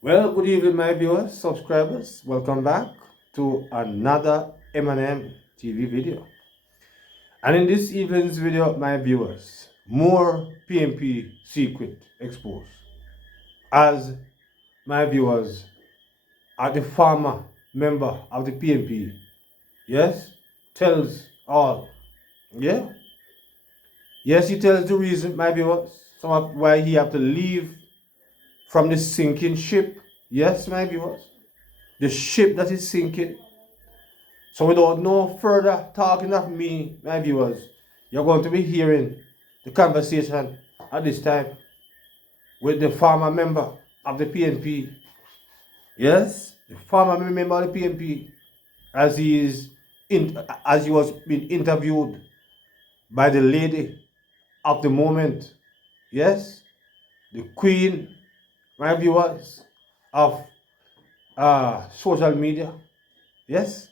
Well, good evening, my viewers, subscribers. Welcome back to another M&M TV video. And in this evening's video, my viewers, more PNP secret exposed. As my viewers are the former member of the PNP, yes, tells all. Yeah, yes, he tells the reason, my viewers, some of why he have to leave from the sinking ship. Yes, my viewers, the ship that is sinking. So without no further talking of me, my viewers, you're going to be hearing the conversation at this time with the former member of the PNP. Yes, the former member of the PNP, as as he was being interviewed by the lady of the moment. Yes, the queen, my viewers, of social media. Yes.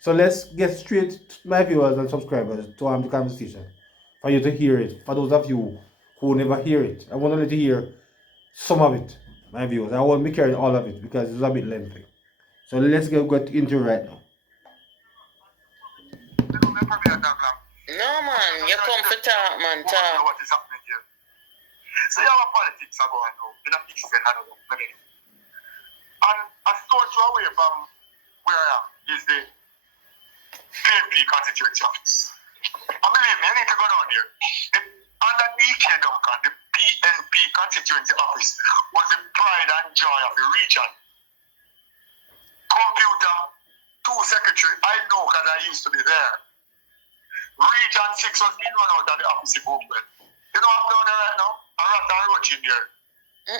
So let's get straight to my viewers and subscribers to the conversation for you to hear it. For those of you who never hear it, I want to let you hear some of it, my viewers. I won't be carrying all of it because it's a bit lengthy. So let's get into it right now. No man, you come for talk, man, talk. What is happening here? So you have a politics are going on in a peace and and a story away from where I am is the PNP constituency office. And believe me, I need to go down there. Under DK Duncan, the PNP constituency office was the pride and joy of the region. Computer, two secretary, I know because I used to be there. Region 6 was being run out of the office in Oakland. You know what I'm doing there right now? A rat and roach in there.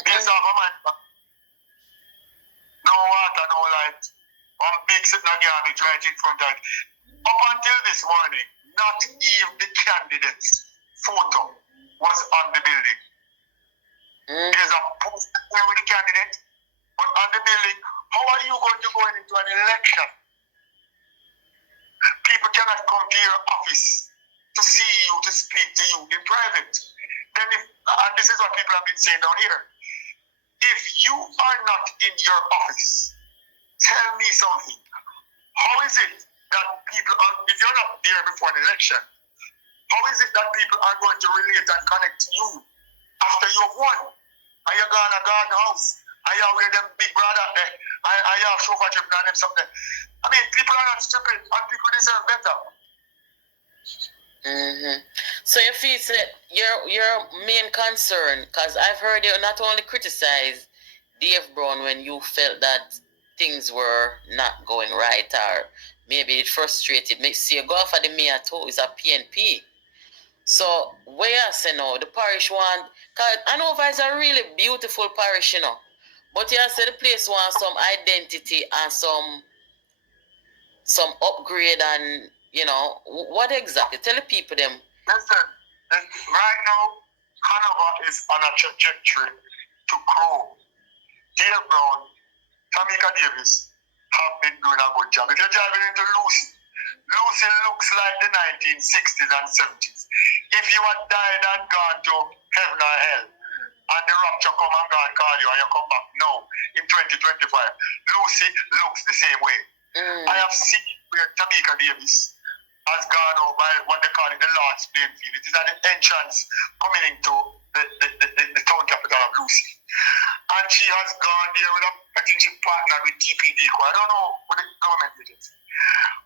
Based off of my no water, no light. One big sitting garbage right in front of it. Up until this morning, not even the candidate's photo was on the building. There's a poster there with the candidate, but on the building, how are you going to go into an election? People cannot come to your office to see you, to speak to you in private. Then and this is what people have been saying down here. If you are not in your office, tell me something. How is it that people are, if you're not there before an election, how is it that people are going to relate and connect to you after you've won? Are you going to garden house? Are you wear them big brother there? Are you have chauffeur drip and them something? I mean, people are not stupid and people deserve better. So you feel that your main concern, because I've heard you not only criticize Dave Brown when you felt that things were not going right or maybe it frustrated me. See, you go for the mayor too is a PNP. So where you say now, the parish one, because I know it's a really beautiful parish, you know. But you say the place wants some identity and some upgrade and what exactly? Tell the people them. Listen, right now, Hanover is on a trajectory to grow. Dave Brown, Tamika Davis have been doing a good job. If you're driving into Lucy, Lucy looks like the 1960s and 70s. If you had died and gone to heaven or hell, and the rapture come and God call you and you come back now in 2025, Lucy looks the same way. I have seen where Tamika Davis has gone out by what they call it the Lord's Plainfield. It is at the entrance coming into the town capital of Lucy. And she has gone there with I think she partnered with TPD. I don't know what the government did it.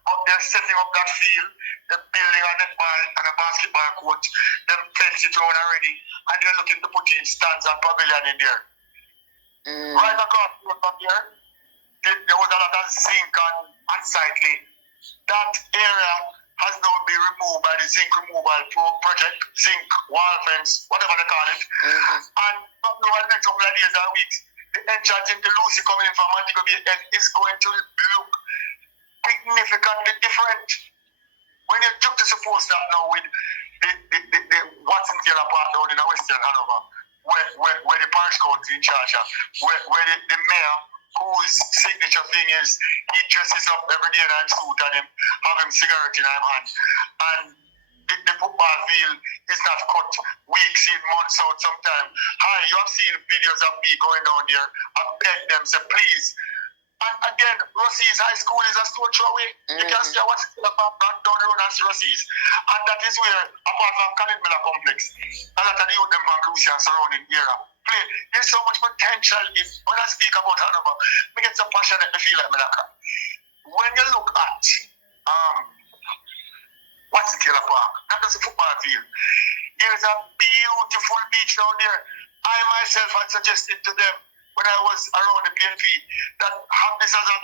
But they're setting up that field, they're building a netball and a basketball court, they're fencing it around already, and they're looking to put in stands and pavilion in there. Right across from here, there was a lot of zinc and unsightly. That area has now been removed by the zinc removal project, zinc wall fence, whatever they call it. And over the next couple of days and weeks, the entrance into Lucy coming in from Montego Bay is going to look significantly different. When you juxtapose that now with the Watson Taylor Park down in Western Hanover, where the parish council in charge of, where the mayor, whose signature thing is he dresses up every day in a suit and have him cigarette in his hand. And the football field is not cut weeks in, months out sometimes. Hi, you have seen videos of me going down there. I beg them, say, please. And again, Rossi's High School is a stone throw away. You can see what's still about down the road and see Rossi's. And that is where, apart from Khalid Miller Complex, a lot of the youth them from Lucy and surrounding area play. There's so much potential in, when I speak about Hanover, I get so passionate, I feel like Melaka. When you look at what's the Taylor Park, not just a football field, there's a beautiful beach down there. I myself had suggested to them when I was around the PNP that have this as a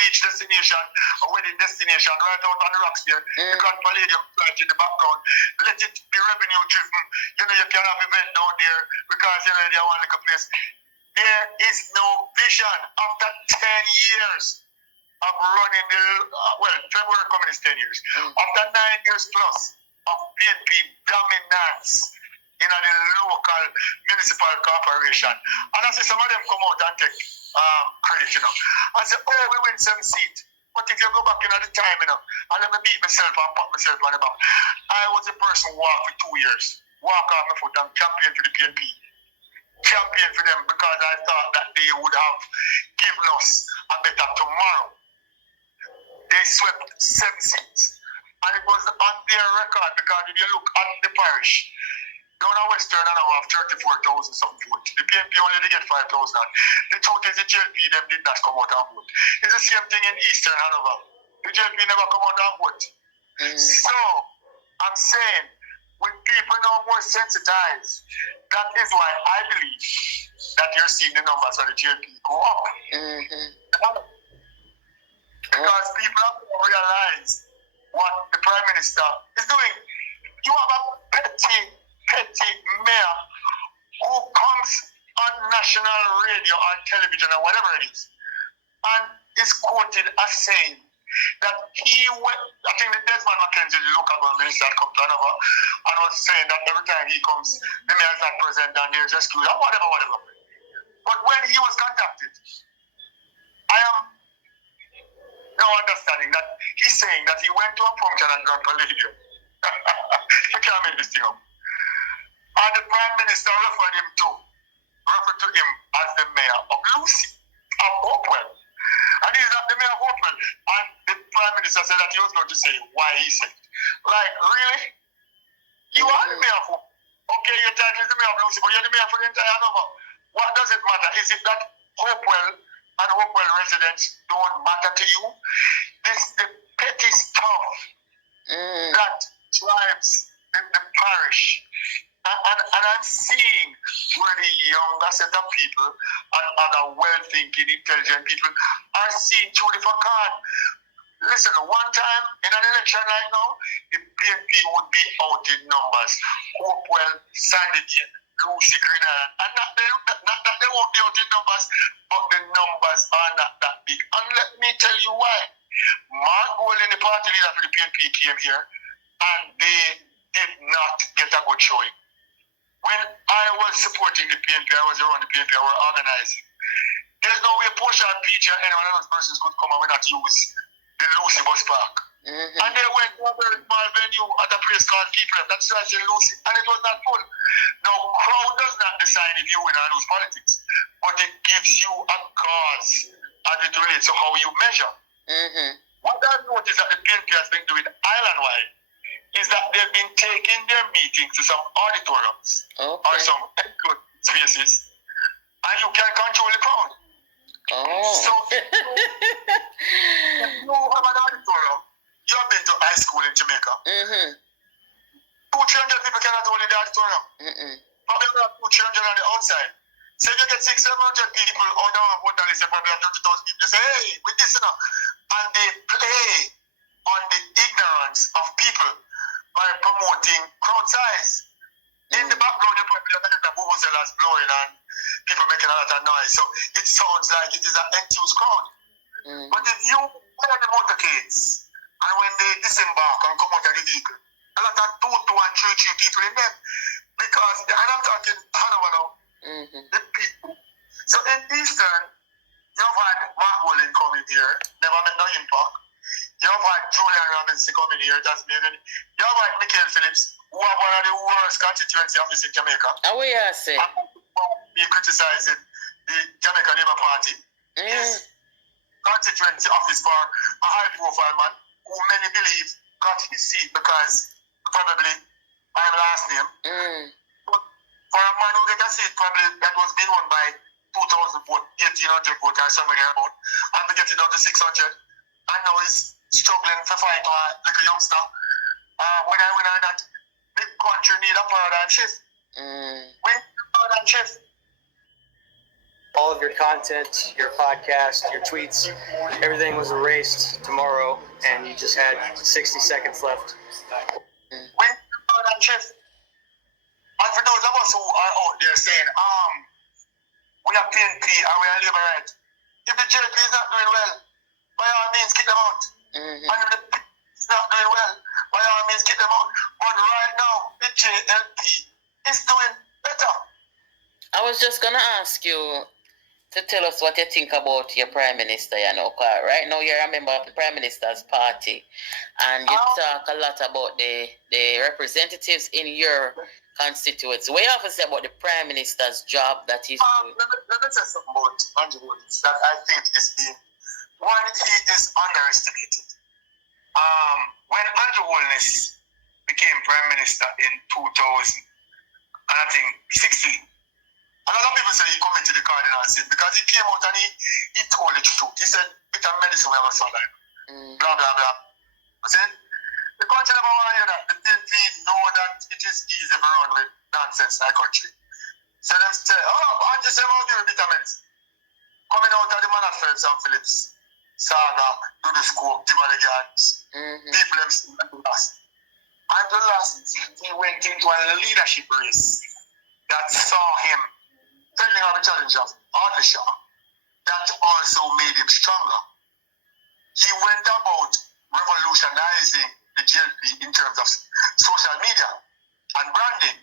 beach destination, a wedding destination right out on the rocks there. You got Palladium right in the background. Let it be revenue driven. You can have event down there because they want like a place. There is no vision after 10 years of running the February coming is 10 years. After 9 years plus of PNP dominance in the local municipal corporation. And I see some of them come out and take credit, I say, oh, we win 7 seats. But if you go back in at the time, and let me beat myself and pat myself on the back. I was the person who walked for 2 years, walk off my foot and campaign for the PNP. Campaign for them because I thought that they would have given us a better tomorrow. They swept 7 seats. And it was on their record because if you look at the parish, down in Western Hanover have 34,000 something votes. The PNP only get 5,000. The truth is the JLP them did not come out and vote. It's the same thing in Eastern Hanover. The JLP never come out and vote. So, I'm saying, with people now more sensitized, that is why I believe that you're seeing the numbers of the JLP go up. Because people have to realize what the Prime Minister is doing. You have a petty mayor who comes on national radio or television or whatever it is and is quoted as saying that he went, I think the Desmond McKenzie, the local government minister, had come to Hanover and was saying that every time he comes, the mayor is not present and they're just doing whatever. But when he was contacted, I am now understanding that he's saying that he went to a function at Grand Palladium. You can't make this thing up. And the Prime Minister referred to him as the mayor of Lucy, of Hopewell. And he's not the mayor of Hopewell. And the Prime Minister said that he was going to say why he said it. Like, really? You are the mayor of Hopewell. Okay, your title is the mayor of Lucy, but you're the mayor for the entire Hanover. What does it matter? Is it that Hopewell and Hopewell residents don't matter to you? This the petty stuff that drives the parish. And I'm seeing where the younger set of people and other well-thinking, intelligent people are seeing through the facade. Listen, one time in an election right now, the PNP would be out in numbers. Hopewell, Sandy, Lucy, Green Island. And not that they won't be out in numbers, but the numbers are not that big. And let me tell you why. Mark Golding, the party leader for the PNP, came here and they did not get a good showing. When I was supporting the PNP, I was around the PNP, I was organizing. There's no way Porsche and PJ and any one of those persons could come and we not use the Lucy bus park. And they went to a very small venue at a place called People. That's why I said Lucy, and it was not full. Now, crowd does not decide if you win or lose politics, but it gives you a cause as it relates to how you measure. What I've noticed that the PNP has been doing island-wide is that they've been taking their meetings to some auditoriums or some spaces, and you can control the crowd. So, if you have an auditorium, you have been to high school in Jamaica. 200-300 people cannot hold in the auditorium. Probably have 200 on the outside. So if you get 600-700 people on the one list, you probably have 30,000 people. They say, hey, with this, and they play on the ignorance of people by promoting crowd size. In the background, you probably have the vuvuzela's blowing and people making a lot of noise. So it sounds like it is an enthused crowd. But if you follow the motorcades, and when they disembark and come out of the vehicle, a lot of 2 and 3 people in them. Because, and I'm talking Hanover now, the people. So in Eastern, you've had Mark Wolin coming here, never met no impact. You have like Julian Robinson coming here, that's made. You have like Michael Phillips, who are one of the worst constituency office in Jamaica. And what you say? He criticizing the Jamaica Labour Party. His constituency office for a high profile man who many believe got his seat because probably my last name. But for a man who get a seat probably that was being won by 2,000 votes, 1,800 votes or somewhere about, and to get it down to 600, and now he's struggling to fight like a youngster. When I that the country need a paradigm shift. We need a paradigm shift. All of your content, your podcast, your tweets, everything was erased tomorrow, and you just had 60 seconds left. We need a paradigm shift. And for those of us who are out there saying, we are PNP and we are Labour right, if the JLP is not doing well, by all means kick them out. And if the PNP is not doing well, by all means kick them out. But right now, the JLP is doing better. I was just gonna ask you to tell us what you think about your Prime Minister, you know, cause right now you're a member of the Prime Minister's party, and you talk a lot about the representatives in your constituents. What you have to say about the Prime Minister's job that he's doing? Let me say something about Andrew Willis that I think is being, one, he is underestimated. When Andrew Willis became Prime Minister in 2000, and I think 16, a lot of people say he committed the cardinal sin because he came out and he told the truth. He said, "Bitter medicine we have a survive." Blah, blah, blah. I said, the country never want to hear that. The PNP know that it is easy to run with nonsense in our country. So them say, Andrew say about the bitter medicine. Coming out of the Manafels and Phillips, Saga, do the scope, Timothy Gardens. People them still last. And the last, he went into a leadership race that saw him failing on the challenge of Ardlishaw. That also made him stronger. He went about revolutionizing the GLP in terms of social media and branding.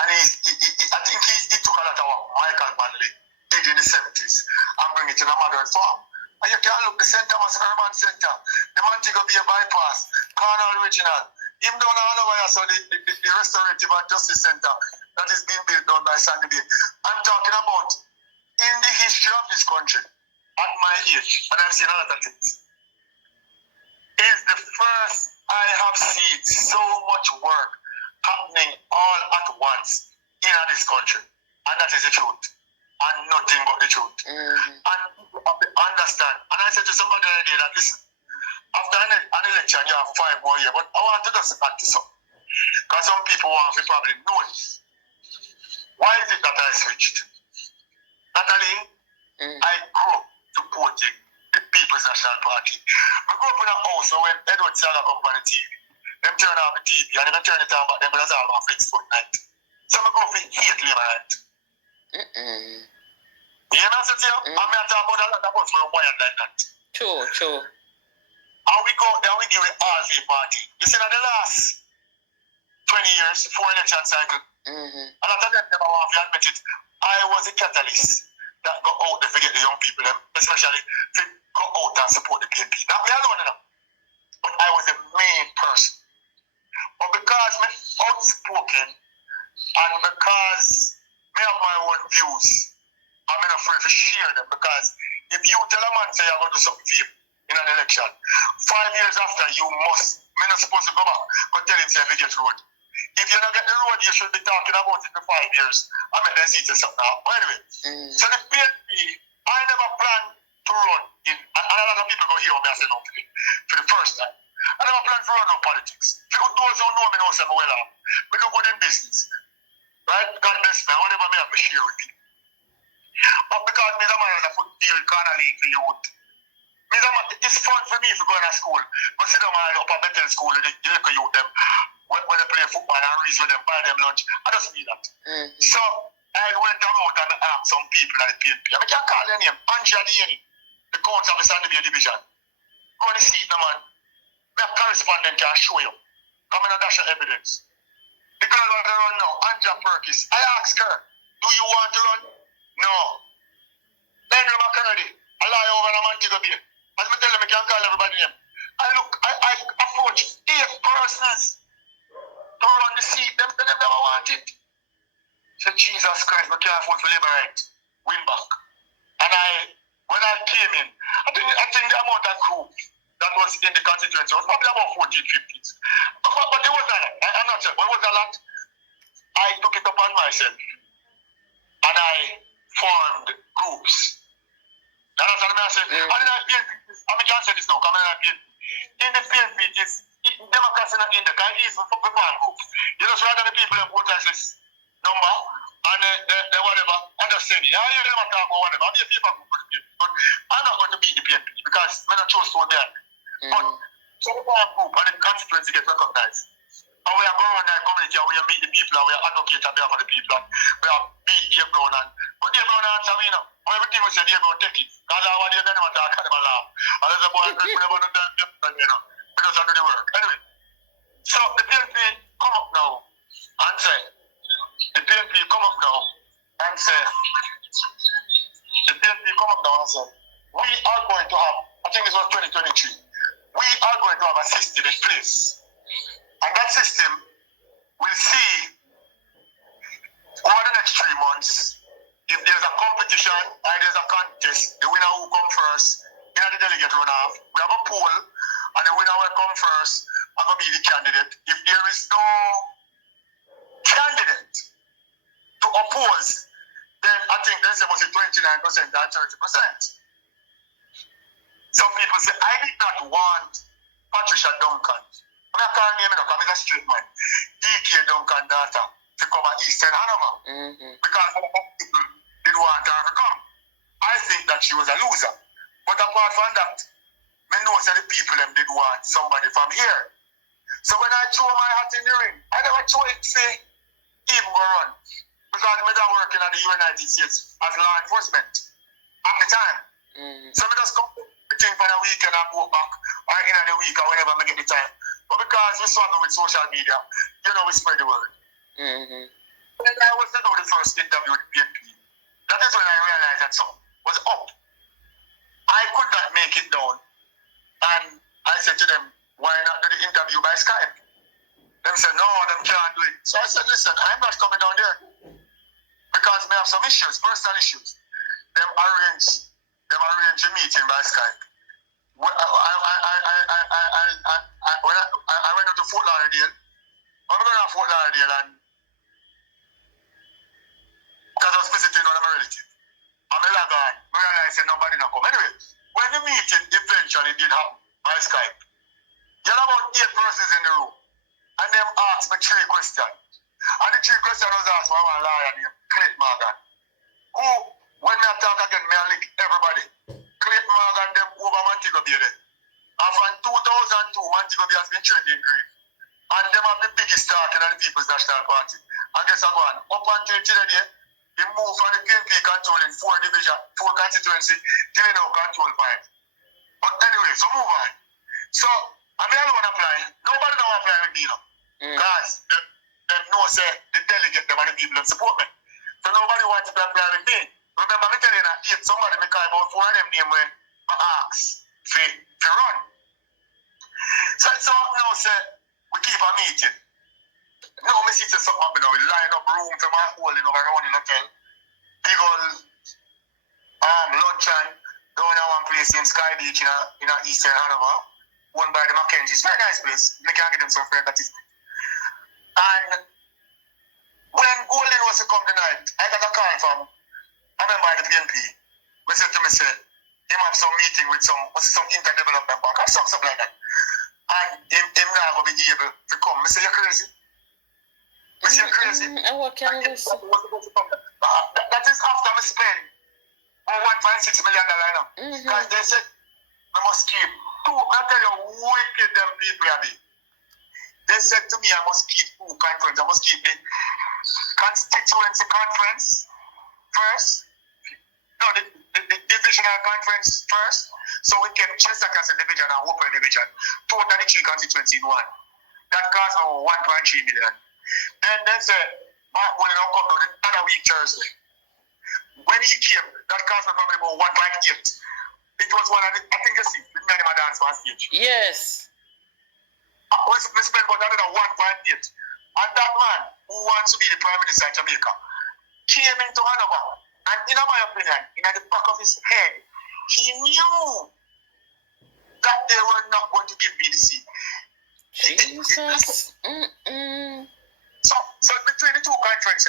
And I think he took a lot of what Michael Manley did in the 70s and bring it in a modern form. And you can look the St. Thomas Urban Center, the Montego Bay Bypass, Cornwall Regional, even though now I saw the Restorative and Justice Center that is being built down by Sandy Bay. I'm talking about in the history of this country, at my age, and I've seen a lot of things, is the first I have seen so much work happening all at once in this country. And that is the truth. And nothing but the truth. And understand. And I said to somebody the other day that, listen, after an election, you have 5 more years, but I want to just practice up. Because some people want to probably know this. Why is it that I switched? Natalie, I grew up supporting the People's National Party. I grew up in a house when Edward Saga come on the TV. Them turn off the TV, and if they turn it on back, then there's all off next fortnight. So I grew up in hate Labour right. You know what I'm saying? I'm not talking about a lot of us for a while like that. True. And we go there, we give it all the party. You see, in the last 20 years, 4 election cycle, a lot of them never want to admit it. I was a catalyst that go out there to get the young people, especially to go out and support the PNP. Not me alone enough, but I was the main person. But because I'm outspoken and because I have my own views, I'm not afraid to share them. Because if you tell a man say you're going to do something for you in an election, 5 years after you must, I'm not supposed to go back, but tell him say if you get road. If you don't get the road, you should be talking about it for 5 years. I make them see to something now. But anyway, so the PNP, I never planned to run in, and a lot of people go hear me I say no for the first time. I never planned to run no politics. For those who know me know say me well off. We do good in business. Right? God bless me. Whatever me have to share with you. But because me the man that put deal kind of league for youth. It's fun for me if you go to school. But sit down up at Bethel school, the little youth them, when they play football and reason with them, buy them lunch. I just need that. So I went out and asked some people at the PNP. I can't call their name. Angela Deaney, the coach of the Sandy Bay Division. Go on the seat, no man. My correspondent can show you. Come in and dash your evidence. The girl on the run now, Angela Perkins. I asked her, do you want to run? No. Henry McCurdy, I lie over a Montego Bay. As I tell them, I can't call everybody name. I approached 8 persons to run the seat. Them never want it. So Jesus Christ, we can't afford to liberate. Win back. And when I came in, I think the amount of group that was in the constituency was probably about 14, 15. But it was a lot. I'm not sure, but it was a lot. I took it upon myself and I formed groups. That's what I said. And in the PNP, I can't say this now, come in the PNP, democracy not in the guy is for groups. You just write on the people and vote as this number and the whatever, understand it. I hear them talk about whatever. I'm a people group for the PNP, but I'm not going to be in the PNP because I'm not chose to be there. But so the group and the constituency get recognized. And we are going on that community and we are meet the people and we are advocate and there for the people and we are beat Dave Brown and but Dave Brown answer we know. But everything we say Dave Brown take it. Because I want to never talk about law. And there's a boy we never do that you know. We just do the work. Anyway. So the PNP come up now and say the PNP come up now and say we are going to have, I think this was 2023, we are going to have a system in place. And that system will see over the next 3 months if there's a competition or there's a contest, the winner who come first in the delegate runoff. We have a poll and the winner will come first and will be the candidate. If there is no candidate to oppose, then I think there's must be 29% or 30%. Some people say, I did not want Patricia Duncan. I'm not calling him because he's a straight man. DK Duncan daughter to come at Eastern Hanover. Because people didn't want her to come. I think that she was a loser. But apart from that, I know that the people them did want somebody from here. So when I throw my hat in the ring, I never throw it say even go run. Because I was working at the United States as law enforcement at the time. So I just come for a weekend and go back or in the week or whenever I get the time. But because we struggle with social media, you know, we spread the word. When I was to do the first interview with PNP, that is when I realized that something was up. I could not make it down. And I said to them, why not do the interview by Skype? Them said, no, them can't do it. So I said, listen, I'm not coming down there. Because we have some issues, personal issues. Them arrange a meeting by Skype. When I went up to Fort Lauderdale, I'm going to Fort Lauderdale and because I was visiting one of my relatives. I'm a log on. I realized that nobody not come. Anyway, when the meeting eventually did happen by Skype, you had about 8 persons in the room. And them asked me 3 questions. And the 3 questions was asked by one lawyer named Clayton Morgan. Who, when I talk again, I lick everybody. Clayton Morgan, them over Montego Bay there. And from 2002, Montego Bay has been trending great. And them have the biggest talk in the People's National Party. And guess what? Up until today, they moved from the PNP controlling 4 division, 4 constituency, till they now control 5. But anyway, so move on. So, I mean, I don't apply. Nobody don't apply with me now. Because they know say the delegate them and the people that support me. So nobody wants to apply with me. Remember, me telling you that somebody me call about 4 of them name when I ask to run. So now say we keep a meeting. Now me see something up, you know, we line up room for my hole in over around in the hotel. Big old lunch and down at one place in Sky Beach in Eastern Hanover, owned by the Mackenzies. Very nice place. Me can get them some free advertisement. And when Golden was to come tonight, I got a call from a member of the PNP. We said to me, say, him have some meeting with some interdevelopment bank or something like that. And him now will be able to come. I say, you're crazy. I say, you're crazy. And what can we say? That is after me spend $1.6 million now. Because they said, I must keep I tell you, wicked them people are big. They said to me, I must keep 2 conference. I must keep the constituency conference first. No, the divisional conference first. So we can Chester Castle division and Hooper division. Totally 3 constituency in 1. That cost over $1.3 million. Then they said, Mark will not come down the other week Thursday. When he came, that cost me probably about 1.8. It was one of the, I think you see, the man in my dance on stage. Yes. We spent about another 1.8. And that man, who wants to be the Prime Minister of Jamaica, came into Hanover. And in my opinion, in the back of his head, he knew that they were not going to give me the seat. Jesus. So between the two countries,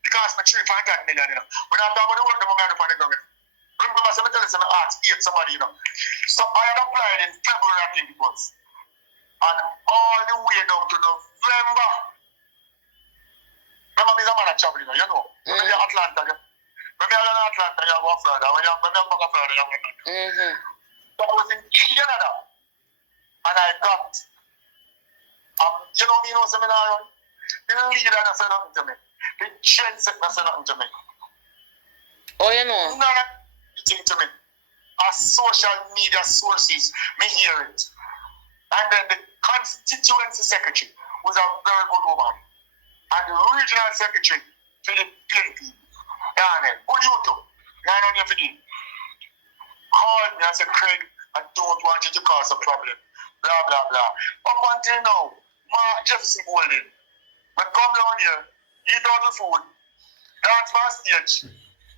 because my 3.5 million, we're not talking about the work that I'm going to do. Remember, I tell you, I asked somebody, So I had applied in February, I think it was. And all the way down to November. Remember, I'm a man of travel, When you're in Atlanta, when you're in Atlanta, you go Florida. When you're back to Florida, you go. So I was in Canada. And I got, seminar? The leader that said nothing to me. The trendsetter said nothing to me. Oh, you know? None of anything to me. Our social media sources may hear it. And then the constituency secretary was a very good woman. And the regional secretary for the PNP, good YouTube, on your video, called me and said, Craig, I don't want you to cause a problem. Blah, blah, blah. Up until now, Mark Jefferson Golden, I come down here, eat all the food, dance on stage,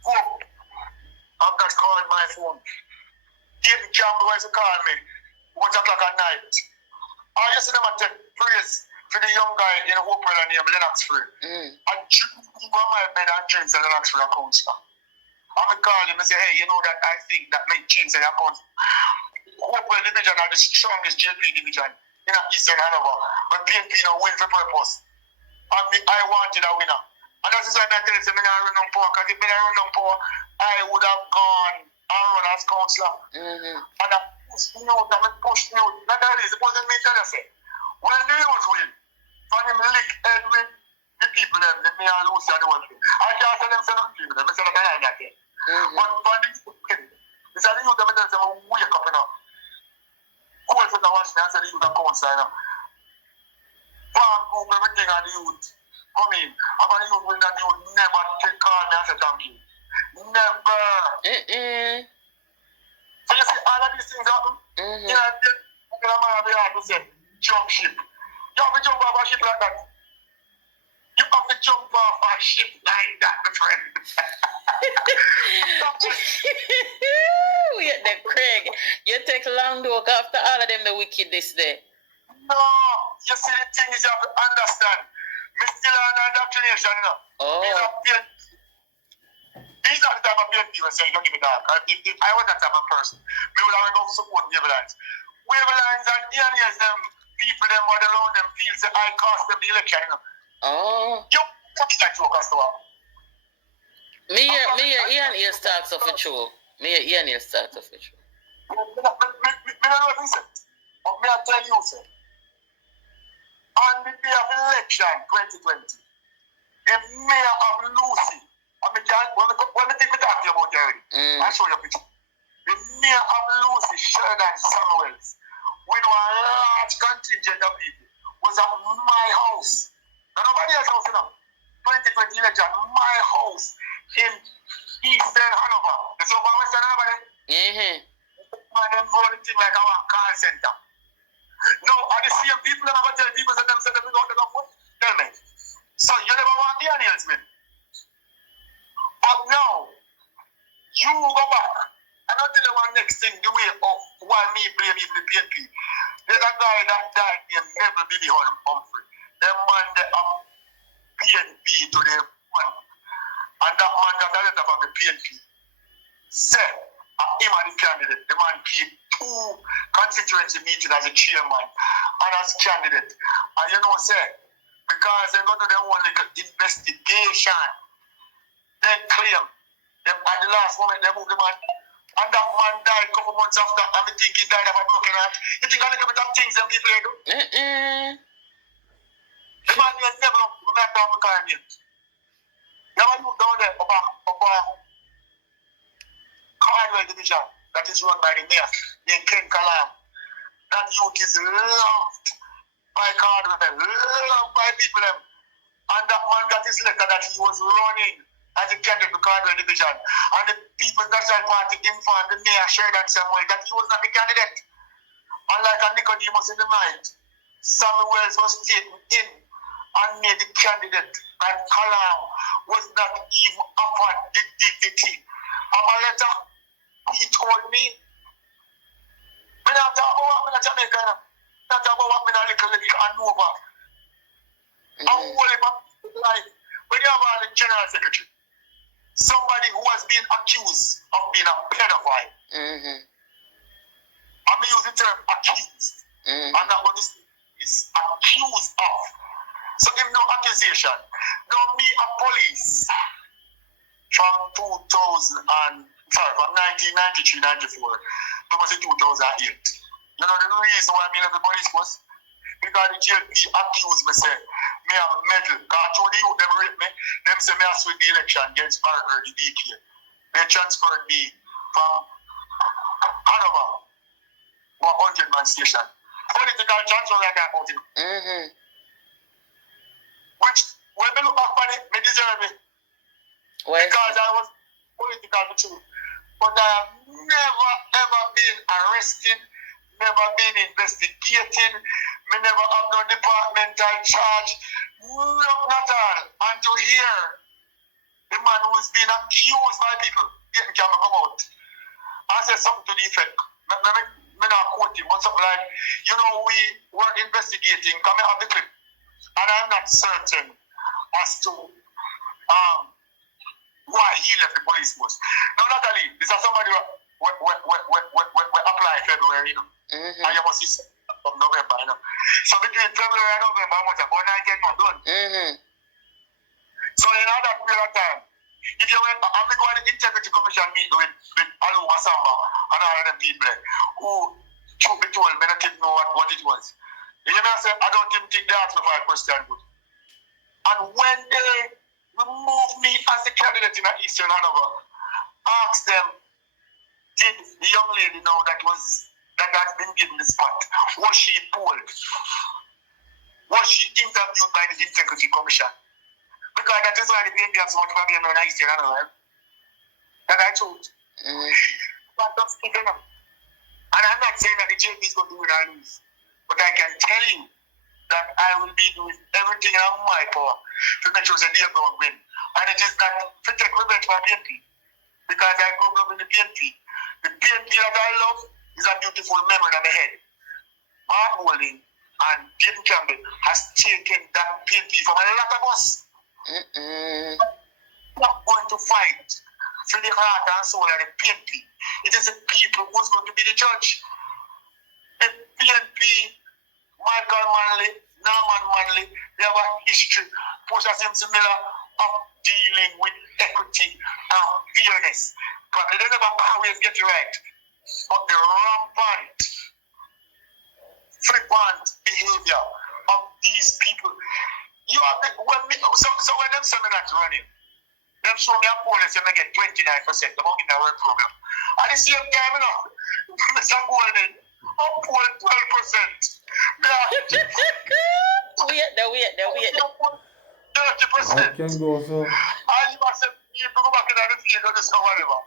go. I'm just calling my phone. David Campbell was to call me 1 o'clock at night. I used to them at take praise for the young guy in Hopewell and named Lennox Free. I drink on my bed and change the Lennox Free account. I call him and say, hey, that I think that may change the account. Hopewell division are the strongest JP division in Eastern Hanover. But PNP win for purpose. And I wanted a winner. And that's why I tell you, I run on power. Because if I run on power, I would have gone and run as councillor. And I pushed out. Not that is, it wasn't me tell you, when the youth win, when him lick head with the people, them me and Lucy and the whole thing. I can't tell them say nothing to them. I say that I like that. But when the youth win, it's the youth that tell them, wake up enough. Who else is watch me and say the youth are councillor enough? Farm group, everything on the youth. Come in. After the youth win that, you would never call me and say thank you. Never. So you see, all of these things happen. You know, I'm going to be hard to say, jump ship. You have to jump off a ship like that. You have to jump off a ship like that, my friend. The Craig, you take long walk after all of them the wickedness there. No, you see the thing is you have to understand. Me still on indoctrination, He's not the type of PNP who say, don't give me that. If I was that type of person, we would have enough support Wavelines. Wavelines and aliens, them people, them what around them feel say I cost them the election, You put that to a customer. Me Ian here starts off a true. Me Ian here starts off a true. Me don't know what he said. But me I tell you, sir. On the day of election 2020, the mayor of Lucy, when me think we talk to you about it already, I'll show you a picture. The mayor of Lucy, Sheridan Samuels, with a large contingent of people, was at my house. Now nobody else house, 2020 election, my house in Eastern Hanover. It's over Western Hanover then? And them running thing like our call center. No, are the same people that never tell people that them say they don't have food? Tell me. So you never want the onions, man. But now, you go back. And I'll tell you one next thing, the way of why me blame even the PNP. There's a guy that died named Neville Billy Humphrey. Them man that PNP to them one. And that man got a letter from the PNP. Said, him and the candidate, the man keep 2 constituency meetings as a chairman and as candidate. And you know, say, because they're going to do their own like investigation, they claim, them at the last moment, they move the man. And that man died a couple months after, and we think he died of a broken heart. You think a little bit of things them people do? The man has never remember how to call him. Never look down there, Cardwell Division, that is run by the mayor, named Ken Kalam. That youth is loved by Cardwell, loved by people. And that man got his letter that he was running as a candidate for Cardwell Division. And the People's National Party informed the mayor Sheridan Samuel that he was not the candidate. Unlike a Nicodemus in the night, Samuel Wells was taken in and made the candidate, and Kalam was not even offered the dignity of a letter. He told me, when I talk about what I'm Jamaican, not about what I'm a little and over. I hold him up like when you have a general secretary, somebody who has been accused of being a pedophile. I'm using the term accused. And not what this is accused of. So give no accusation. No, me a police from 1993, 94 to 2008. You know the reason why I left the police was because the JP accused me, say, me have a medal. Because I told the youth, them rape me. Them say me I swing the election against Barger, the DK. They transferred me from Hanover to a 100-man station. Political transfer like that about it. Which, when I look back on it, I deserve it. Because I was political the truth. But I have never ever been arrested, never been investigated, me never have no departmental charge, not all. And to hear the man who is being accused by people, can come out and say something to the effect. Me not quote him, but something like, you know, we were investigating, come and have the clip. And I'm not certain as to why he left the police force. Now, Natalie, this is somebody who applied February, you know. And you must see from November, you know. So between February and November, how much? About 9 months done. So in that period of time, if you went, I'm going to the Integrity Commission meeting with Alu Masamba and all of them people who, truth be told, me not even know what it was. You know, I said, I don't even think they asked me for a question good. And when they removed me as the candidate in Eastern Hanover, asked them, did the young lady know that has been given the spot? Was she polled? Was she interviewed by the Integrity Commission? Because that is why the PNP has so much problem in Eastern Hanover. That I told. But that's speaking up. And I'm not saying that the JP is going to win or lose. But I can tell you that I will be doing everything in my power to make sure that they don't win. And it is not to take revenge for PNP. Because I grew up in the PNP. The PNP that I love is a beautiful memory in my head. Mark Holding and Jim Campbell has taken that PNP from a lot of us. Not going to fight for the heart and soul of the PNP. It is the people who's going to be the judge. The PNP, Michael Manley, Norman Manley, they have a history, Portia Simpson Miller, of dealing with equity and fairness. But they never always get it right. But the rampant, flippant behavior of these people. So when them say me not running, them show me a poll and say me get 29% about in the work program. At the same time, you know, Mr. Golden, I poll 12%. Wait. 30%. I can go, so. And you must say, people go back in the field or this or whatever.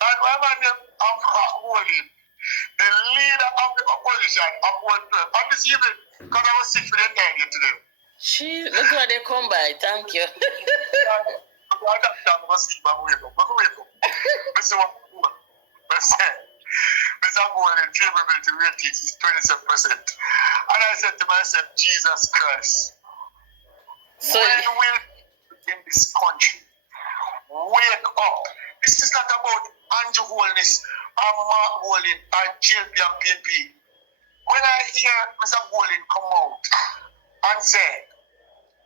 And my man, I'm Golden, the leader of the opposition, of World 12. I'm deceiving because I was sick for the entire day today. Look what they come by, thank you. Mr. Golden, favorability rating is 27%. And I said to myself, Jesus Christ, So, when will in this country wake up? This is not about Andrew Holness or Mark Golden or JP and PNP. When I hear Mr. Golden come out and say,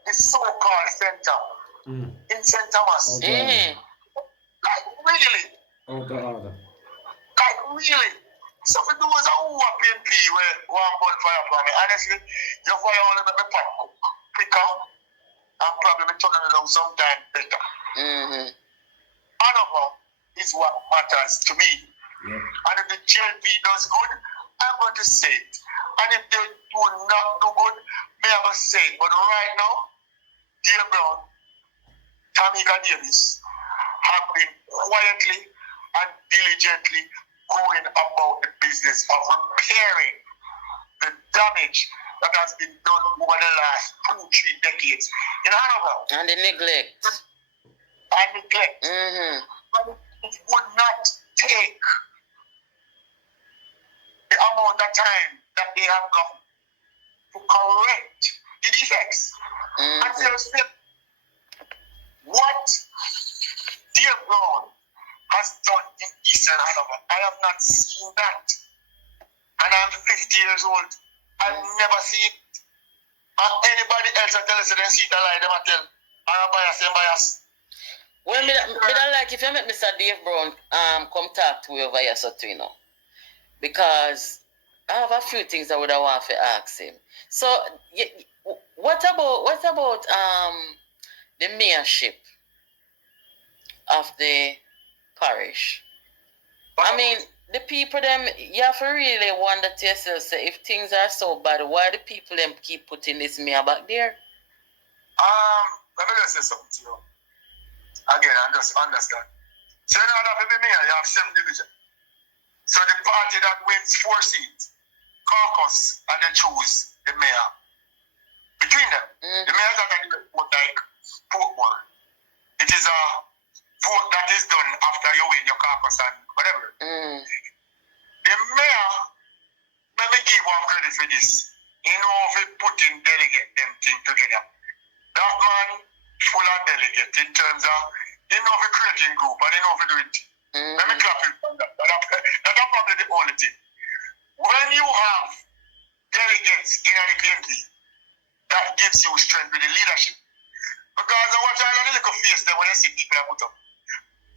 the so-called center in St. Thomas, like really? Out of order. Like really? So for those who are PNP where one bonfire for me, honestly, your fire only make me pop quicker and probably me turn it around sometime better. Hanover is what matters to me. And if the JLP does good, I'm going to say it. And if they do not do good, may I say it. But right now, dear Brown, Tamika Davis have been quietly and diligently going about the business of repairing the damage that has been done over the last 2-3 decades in Hanover. And the neglect. And neglect. Mm-hmm. But it would not take the amount of time that they have got to correct the defects. And so, what Dear Brown has done in Eastern Hanover, I have not seen that. And I'm 50 years old. I've never seen it. And anybody else that tell us they see it, lie, them I tell. I'm biased, I'm biased. Well, me don't like if you make Mr. Dave Brown come talk to you over here, so you know. Because I have a few things I would have want to ask him. So, what about the mayorship of the parish? I mean, the people them, you have to really wonder to yourself, say, if things are so bad, why the people them keep putting this mayor back there? Let me just say something to you. Again, I just understand. So in order to be mayor, you have 7 divisions. So the party that wins 4 seats, caucus, and they choose the mayor. Between them, the mayor that can vote like Portmore. It is a vote that is done after you win your caucus and whatever. The mayor, let me give one credit for this. He know if he putting delegate them thing together. That man full of delegate in terms of he know if he creating group and he know if he do it. Let me clap him on that. That's probably the only thing. When you have delegates in the PNP, that gives you strength with the leadership. Because I watch all the little face there when I see people that put up.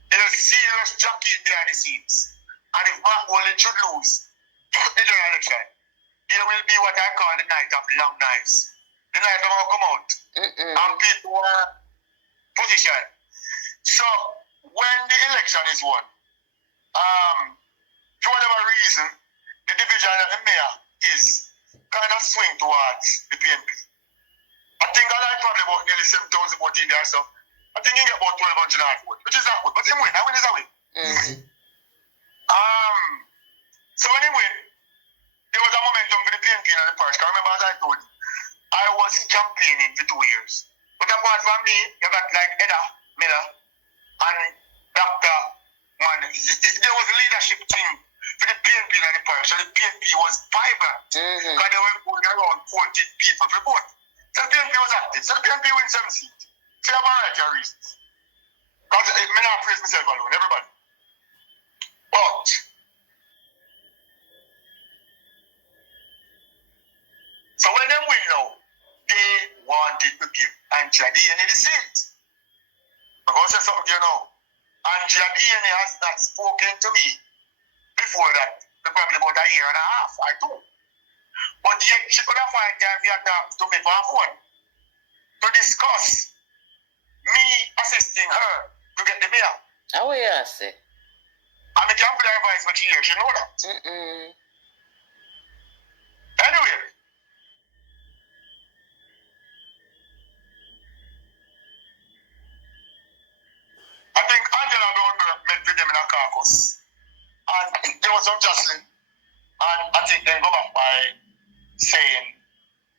There's serious jockey behind the scenes. And if Mark Wallen should lose the general election, there will be what I call the night of long knives. The night of come out. And people are positioned. So when the election is won, for whatever reason, the division of the mayor is kind of swing towards the PNP. I think I like probably about nearly 7,000 votes in there, so I think he get about 1,200 votes, which is not good, but he win. I win is a win. So when he win, there was a momentum for the PNP in the parish. I remember as I told you, I was campaigning for 2 years. But apart from me, you got like Edda Miller and Dr. Man. There was a leadership team for the PNP in the parish. So the PNP was vibrant. Because they were going around 14 people for vote. So the PNP was active. So the PNP win 7 seats. So you have a variety of reasons. Because I not praise myself alone, everybody. But so when they win now, they wanted to give Andrea DNA the seat. I'm going to say something, you know. Andrea DNA has not spoken to me before that, probably about a year and a half, I do. But yet she could have found time to me for a phone to discuss me assisting her to get the mayor. How will you say? And I can't put her advice for 3 years, you know that. Anyway, I think Angela Brownberg met with them in a caucus. And there was some jostling. And I think they go back by saying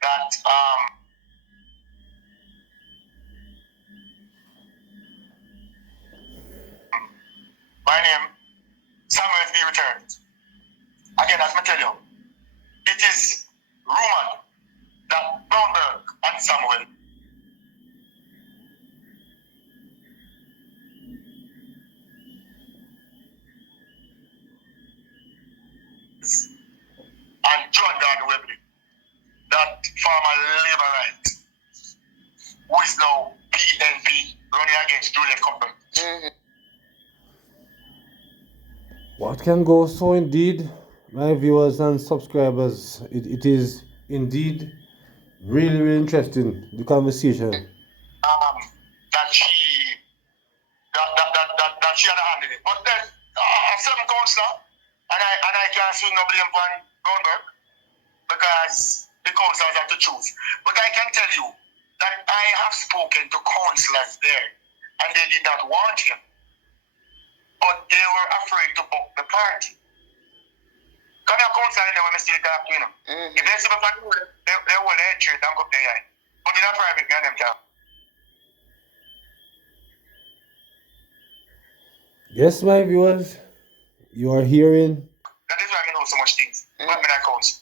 that my name, Samuel be returned. Again, as I tell you, it is rumored that Brownberg and Samuel and John Gordon Webley, that former Labourite, who is now PNP, running against Juliet Compton. What can go so indeed, my viewers and subscribers? It is indeed really interesting, the conversation. That she had a hand in it. But then a certain councillor, and I can't see nobody upon Brownberg because the councillors have to choose. But I can tell you that I have spoken to councillors there and they did not want him. But they were afraid to book the party. Come here, council, when I still talk to you. If they see the party, they will enter it and go there. But in a private, me and them talk. Yes, my viewers, you are hearing. That is why I know so much things. But me not council.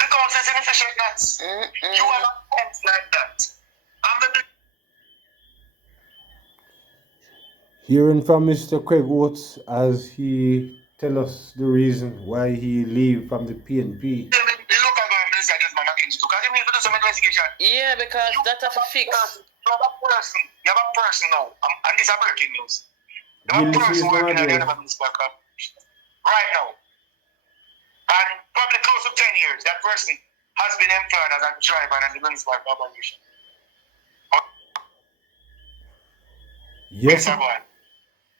The council is inefficient nuts. You are not friends like that. I'm the Hearing from Mr. Craig Oates as he tell us the reason why he leave from the PNP. Yeah, because that have a fix. You have a person. You have a person now. And this is breaking news. You have a Guilty person is working not at the there. end of this right now. And probably close to 10 years, that person has been employed as a driver in the municipal corporation. Yes. Mr. Boy.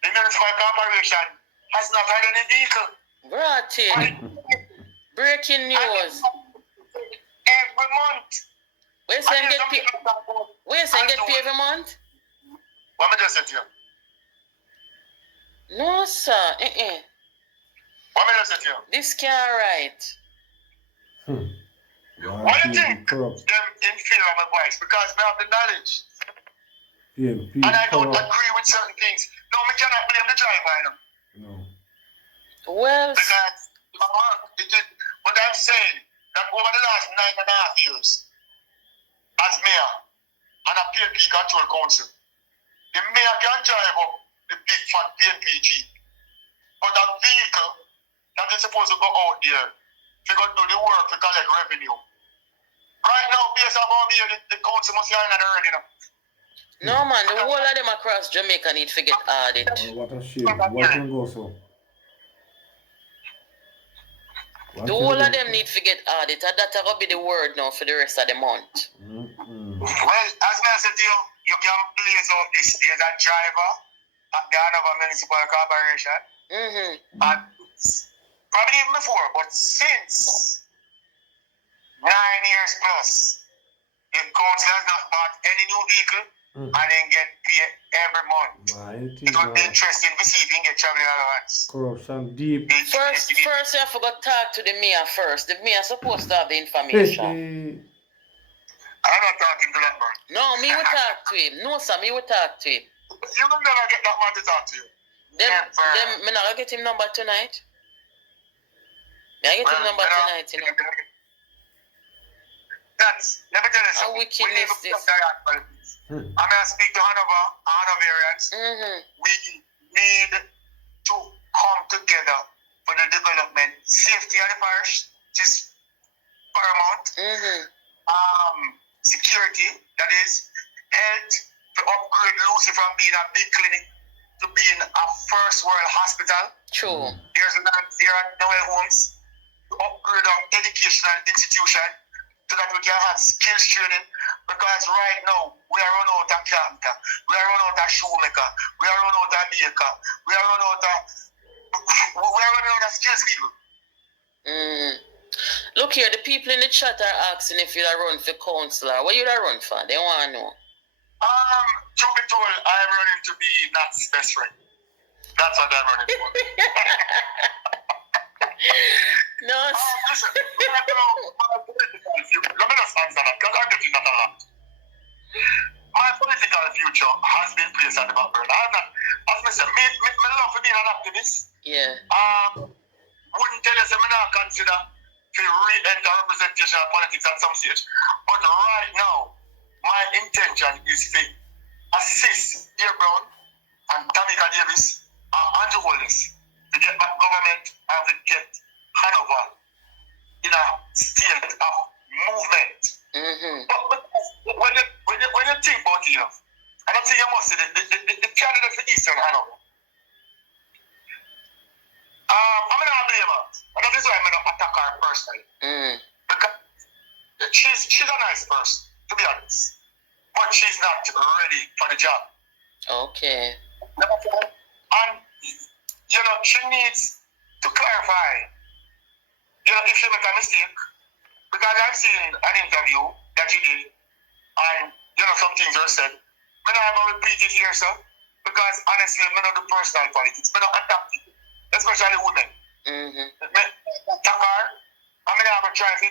The municipal corporation has not had any vehicle. Brought in. Breaking news. Every month. Where say get paid? Where say get paid every month? What am I just saying to you? No, sir. What am I just saying to you? This can't right. What do you think? Them in fear of my voice because they have the knowledge. PNP and I don't agree with certain things. No, we cannot blame the driver, you know. No. Well, because but I'm saying that over the last 9.5 years, as mayor and a PNP control council, the mayor can drive up the big fat PNP Jeep, but a vehicle that is supposed to go out there to go do the work to collect revenue. Right now, based on how here, the council must be already, you know. no man, the whole of them across Jamaica need to get audit. Oh, what a shame. What can go so? The whole of them need to get audit, and that will be the word now for the rest of the month. Well, as I said to you, you can blaze out this. There's a driver at the end of a municipal corporation. And probably even before, but since 9 years plus, the council has not bought any new vehicle and then get paid every month. It would be interesting to see if you can get traveling allowance. Corruption deep. First, you have to go talk to the mayor first. The mayor supposed to have the information. I'm not talking to that man. No, me will talk to him. No, sir, me will talk to him. You will never get that man to talk to you. Then me not get him number tonight. Me get him number tonight, you know. Let me tell you something. How wicked is this? I'm going to speak to Hanoverians. We need to come together for the development. Safety of the parish is paramount. Security, that is, health, to upgrade Lucy from being a big clinic to being a first world hospital. True. There's land there at Noel Homes to upgrade our educational institution so that we can have skills training, because right now we are running out of carpenter, we are running out of shoemaker, we are running out of baker, we are running out of skills people. Look here, the people in the chat are asking if you'd run for councillor. What you'd run for? They want to know. To be told, I'm running to be Nat's best friend. That's what I'm running for. No. Listen, let me just answer that, because I'm getting that a lot. My political future has been placed at the back burner. I'm not, as I said, me love for being an activist. Yeah. Wouldn't tell you, so I not consider to re-enter representation of politics at some stage. But right now, my intention is to assist Dear Brown and Tamika Davis and Andrew Wallace to get back government and to get Hanover in a state of movement. But when you think about it, and I'm saying you must see the candidate for Eastern Hanover. I'm going to blame her. And that is why I'm going to attack her personally. Because she's a nice person, to be honest. But she's not ready for the job. Okay. And, she needs to clarify, if she make a mistake. Because I've seen an interview that she did, and You know, some things are said. I'm not going to repeat it here, sir. Because honestly, I'm not do personal politics. I'm not attack people, especially women. Mm-hmm. Takar, I'm not going to try to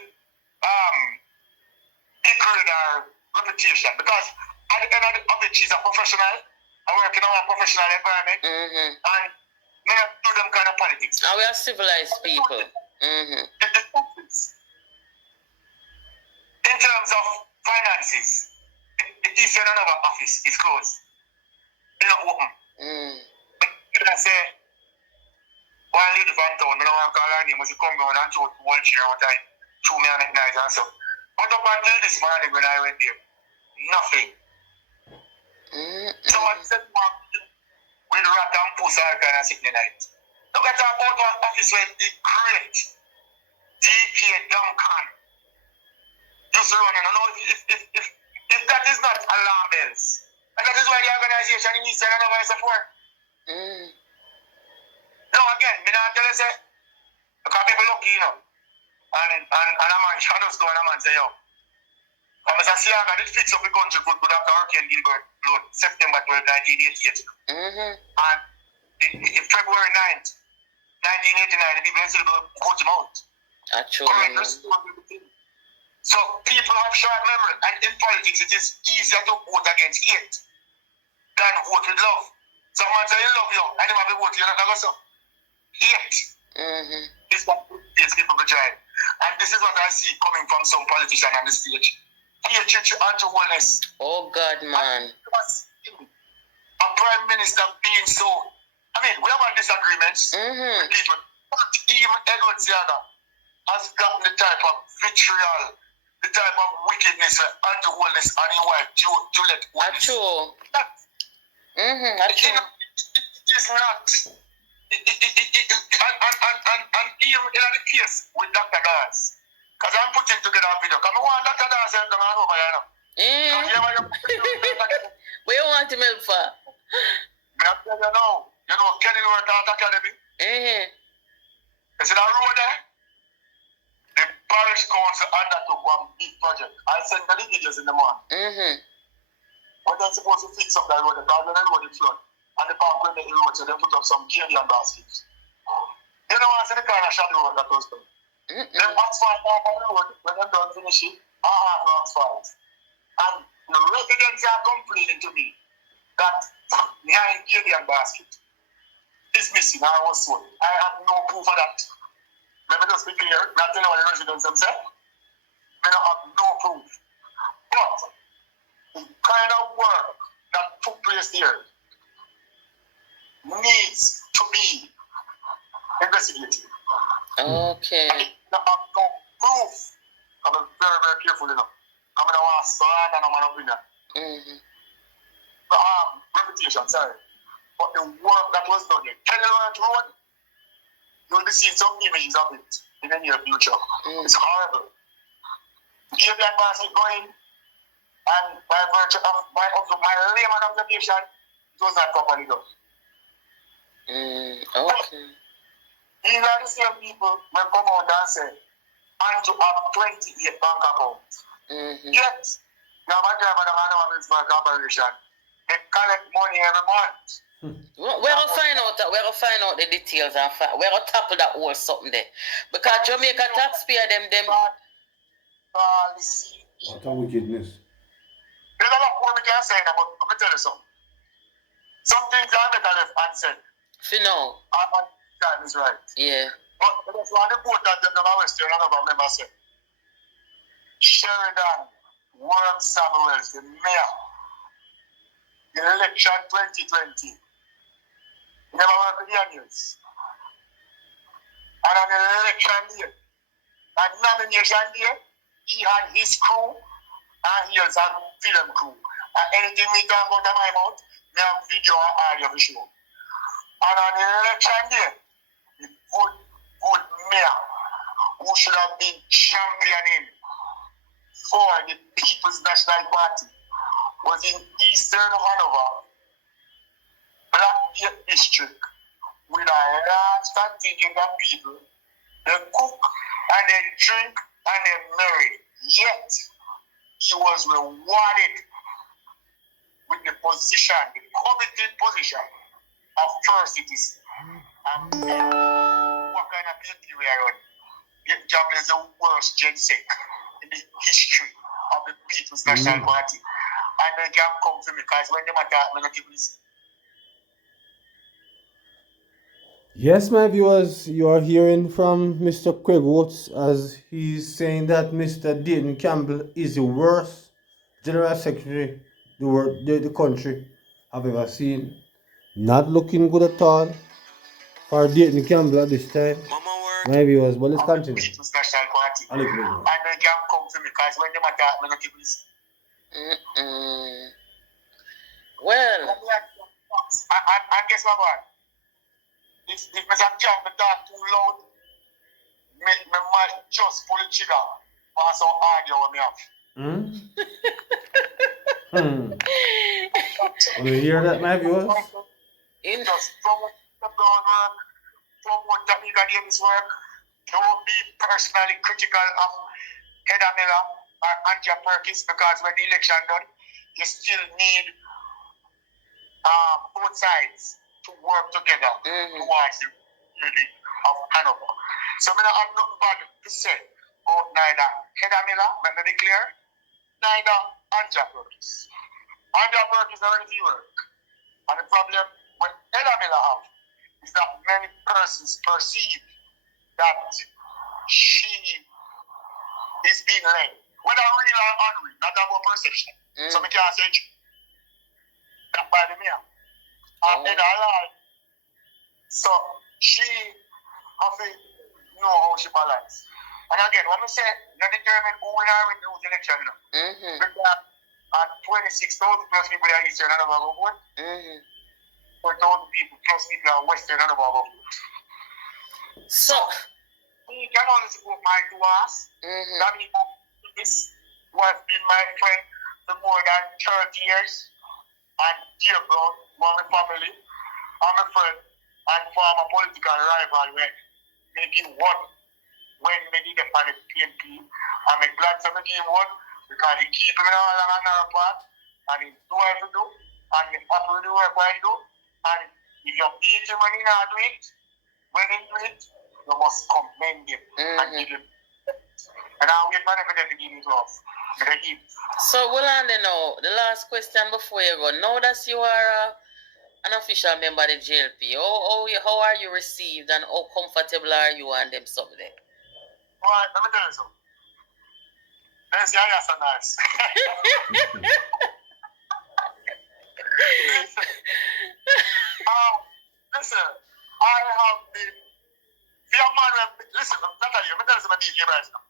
degrade our reputation. Because at the end of it, she's a professional. I work in a professional environment. Mm-hmm. And I'm not do them kind of politics. And we are civilized people. Mm-hmm. In terms of finances, it is another office. It's closed. It's not open. I say, while I live in town, I don't want to call her name, she come down and throw the whole chair out and threw me on the night and so. But up until this morning when I went there, nothing. Someone said, with rat and puss all kind of sitting the night. Look at our about one office where the great DK Duncan used to run. And I know if that is not alarm bells, and that is why the organization in Eastern and vice forth. No, again, me not tell you say, because people lucky, you know. And a man, shadows go and a man say, yo, I'm a Siaga, this fix up the country good after Hurricane Gilbert blood, September 12, 1988. And in February 9th, 1989, the people still put him out. Actually. So people have short memory, and in politics, it is easier to vote against hate than vote with love. Someone say you love you, and you have to vote, you're not going to go. Hate is what gets people to join. And this is what I see coming from some politicians on the stage. Hatred to anti-wellness. Oh, God, man. A prime minister being so... I mean, we have our disagreements with people, but even Edward Ziaga has gotten the type of vitriol, the type of wickedness and anti-wellness on his wife, Juliet Wellness. True. It is not... And even in the case with Dr. Dawes, because I'm putting together a video, because I want Dr. Dawes to help them over here now. Where you want him help for? I tell you now, you know Kenilworth Art Academy? You see that road there? The parish council undertook one big project. I sent the videos in the morning. But they're supposed to fix up that road, because when the road is flood. And the park when they road, so they put up some Canadian baskets. You know what I see the kind of shadow road that was done? Then asphalt off on the road, when they're done finish it, I have no asphalt. And the residents are complaining to me that 9 Canadian baskets is missing or was sold. I have no proof of that. Let me just be clear, not telling the residents themselves. I don't have no proof. But the kind of work that took place there needs to be investigated. Okay. I don't have no proof. I'm very, very careful enough. I'm going to want to stand and I'm going to opinion. Reputation, sorry. But the work that was done here, Kenilworth Road, you will be seeing some images of it in the near future. It's horrible. Give that basket going, and by virtue of my layman observation, it was not properly done. Okay. These are the same people will come out and say, and to have 28 bank accounts. Yet, you have a driver of an municipal corporation. They collect money every month. We're going to find out the details and we're going to tackle that whole something there. Because Jamaica taxpayer, them. What a wickedness. There's a lot more we can say, but let me tell you something. Some things are better left unsaid. For now. Time is right. Yeah. But that's why the boat that them are Western and other members say. Sheridan, Warren Samuels, the mayor, the election 2020. Never worked with the onions. And on the election day, and nomination day, he had his crew and he has a film crew. And anything we talk about in my mouth, we have video and audio for show. And on the election day, the good mayor who should have been championing for the People's National Party was in Eastern Hanover, Blackgate District, with a large contingent of people. They cook and they drink and they marry. Yet, he was rewarded with the position, the coveted position of first citizen. And what kind of PNP we are on? Jamil is the worst genset in the history of the People's National Party. And they can come to me because when they attack me, they give me. Yes, my viewers, you are hearing from Mr. Craig Woods as he's saying that Mr. Dayton Campbell is the worst General Secretary the country have ever seen. Not looking good at all for Dayton Campbell at this time. My viewers, but let's continue. People's National Party. And they can come to me because when they attack me, they give me. Well. And guess what? If Mr. Campbell talk too loud, me might just pull the trigger for some audio when me have. Will you hear that, my viewers? Just promote the groundwork, promote that nigga Davis work. Don't be personally critical of Heather Miller or Andrea Perkins because when the election done, you still need both sides to work together towards the unity of Hanover. So I have nothing bad to say about neither Heather Miller, let me be clear, neither Andrea Perkins. Andrea Perkins already work. And the problem with Heather Miller have is that many persons perceive that she is being led, whether real or unreal, not about perception. So we can't say that by the mirror. In her life. So she have to know how she balance. And again, when we say not determine who will or will lose the election, because at 26,000 plus people are Eastern and above vote, 4,000 people plus people are Western and above vote. So we can only support my two ass. That means this who has been my friend for more than 30 years. And dear Brown, one of my family, I'm a friend, and former political rival when they give one when they did the PNP. I'm glad somebody gave one because he keep him all along another path and he do what he do and he have to do what he do. And if you beat him when he not do it, when he do it, you must commend him and give him. And I wait for them to give him love. So, Wolande, now, the last question before you go. Now that you are an official member of the JLP, how are you received and how comfortable are you and them subject? Right, let me tell you something. Let's say I so nice. Listen, I have been. Listen, Natalie, let me tell you something right now.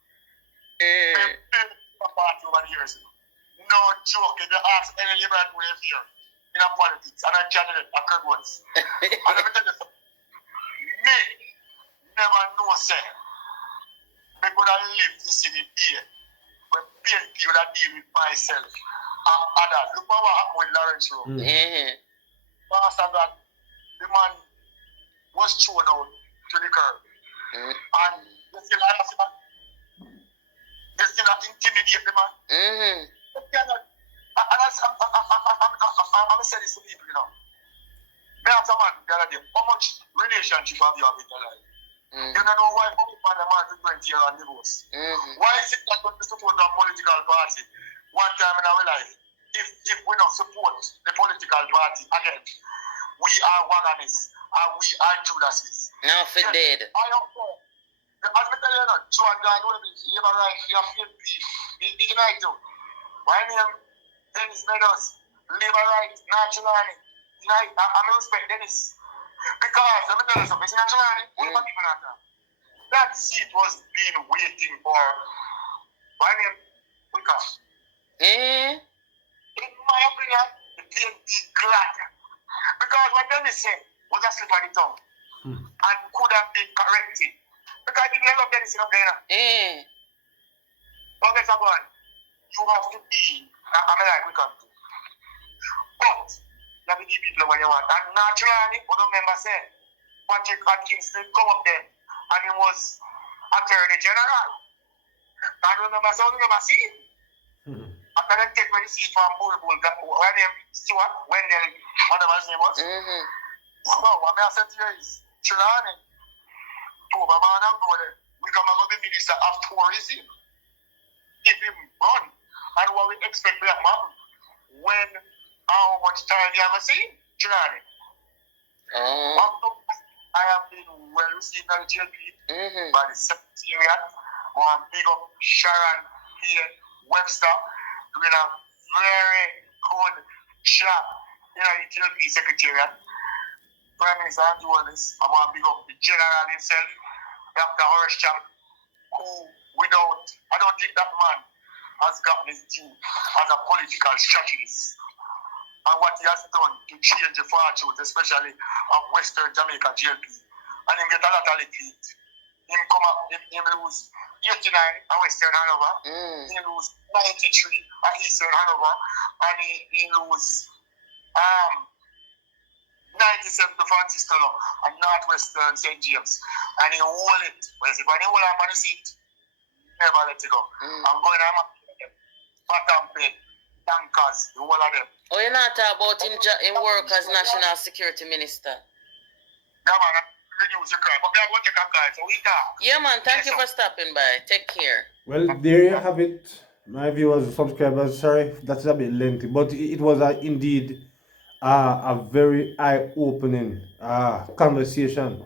Party over the years. No joke, if you ask any liberal who live here in politics, and I generate a good ones. And let me tell you something. Me never know, say, me could have lived this city here when PNP would have deal with myself and others. Look what happened with Lawrence Road. After that, the man was thrown out to the curb. And you still have to they still not intimidate the man. I'm saying this to people, you know. Me ask a man the other day, how much relationship have you with your life? You don't know why people find a man for 20 years and divorce. Why is it that when we support a political party, one time in our life, if we don't support the political party again, we are wagonists and we are Judases. Now for dead. I don't know. As I tell you now, Joe and God will be labor right, you have PNP, the United. My name, Dennis Meadows, labor right, naturally. I'm respect Dennis. Because, let me tell you something, it's naturally, what about people like that? That seat was being waiting for, my name, Wicca. In my opinion, the PNP glad. Because what Dennis said was a slip of the tongue. And could have been corrected. Because I didn't love Dennis up there. Okay, so one, you have to be, I'm like, we come to. But, let me give people what you want. And naturally, what the member said, Patrick Atkins did come up there, and he was Attorney General. And remember, so remember, see? After them take when you see from Bull, when them Stewart, when they, whatever his name was. Mm-hmm. No, what I said to you is, Chilani, to Obama and go there, we come and go be minister of tourism. If him run, and what we expect to happen, when, how much time you have seen, Chilani. I have been well received by the JP, by the Secretariat. I want to big up Sharon here, Webster, doing a very good job in the JP Secretariat. Prime Minister and do all this. I want to big up the General himself, Dr. Horsham, who I don't think that man has gotten his due as a political strategist. And what he has done to change the fortunes, especially of Western Jamaica JLP. And him get a lot of defeat. Him come up, him lose 89 at Western Hanover. He lose 93 at Eastern Hanover. And he lose 97 to Francis Tunnel and Northwestern St. James. And he hold it. When he hold on the seat, never let it go. I'm going to Batam Pay, tankers, the whole of them. Oh, you're not talking about him work as National Security Minister? Yeah, man, reduce your crime. But we are going to take a call, so we talk. Yeah, man, thank you for stopping by. Take care. Well, there you have it, my viewers, subscribers. Sorry, that's a bit lengthy, but it was indeed a very eye-opening conversation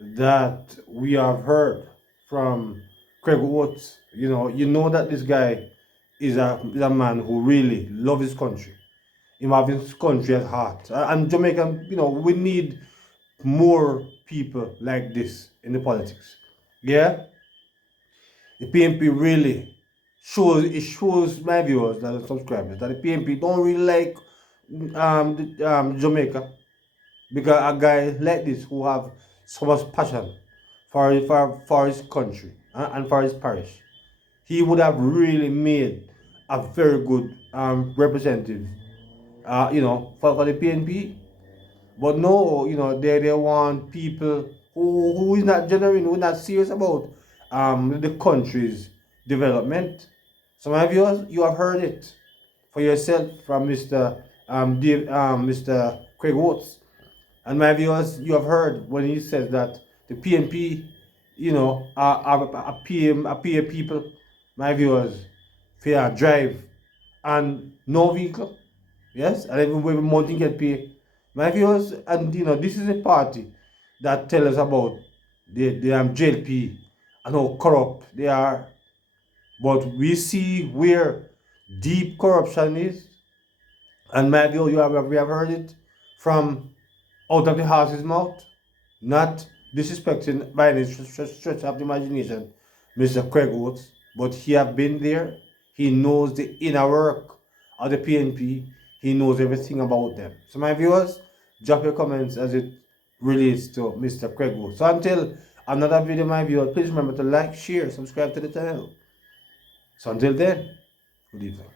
that we have heard from Craig Oates. You know that this guy is a man who really loves his country. He has his country at heart. And Jamaica, we need more people like this in the politics. Yeah? The PNP really shows my viewers that are subscribers that the PNP don't really like Jamaica, because a guy like this who have so much passion for his country and for his parish, he would have really made a very good representative, for the PNP. But no, they want people who is not genuine, who is not serious about the country's development. So my viewers, you have heard it for yourself from Mr. Craig Oates. And my viewers, you have heard when he says that the PNP, are pay people, my viewers, for drive and no vehicle. Yes, and every month you get paid. My viewers, and this is a party that tell us about the JLP and how corrupt they are. But we see where deep corruption is. And my view, we have heard it from out of the horse's mouth, not disrespecting by any stretch of the imagination, Mr. Craig Oates, but he have been there. He knows the inner work of the PNP. He knows everything about them. So my viewers, drop your comments as it relates to Mr. Craig Oates. So until another video, my viewers, please remember to like, share, subscribe to the channel. So until then, good evening.